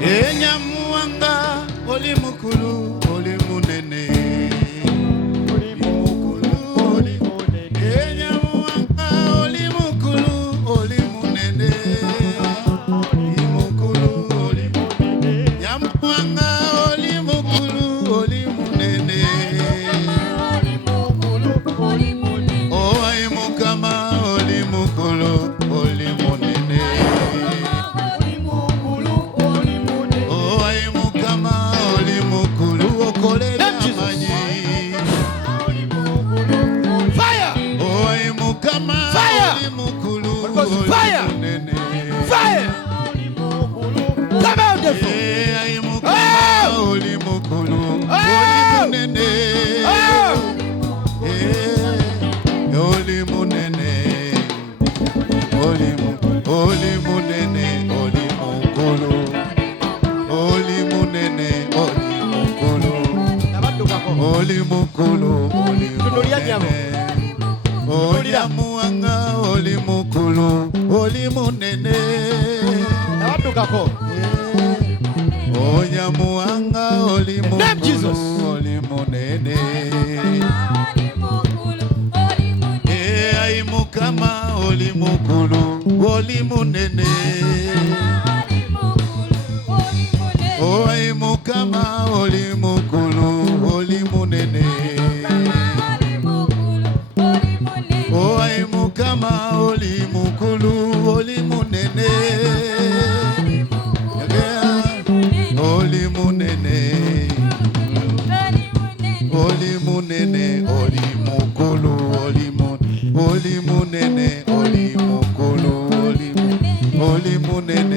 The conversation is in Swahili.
Enyamuanga oli mukulu oli munene oli mukulu oli munene Enyamuanga oli mukulu oli munene oli mukulu oli munene Nyamuanga oli mukulu oli munene oli mukulu oli munene Oh ay mukama oli mukulu oli munene Fire! Fire! Come out the Holy Mukulu, Holy Munene, Holy Munene, Holy Mukulu, Holy Munene, Holy Mukulu, Holy Mukulu, Holy Munene. Onyamuanga oli mukulu oli munene Onyamuanga oli mukulu oli munene Ay mukama oli mukulu oli munene Oh ay mukama oli mukulu oli munene Oh ay mukama oli mukulu oli munene Oli munene Oli munene oli mukulu oli munene oli mukulu oli munene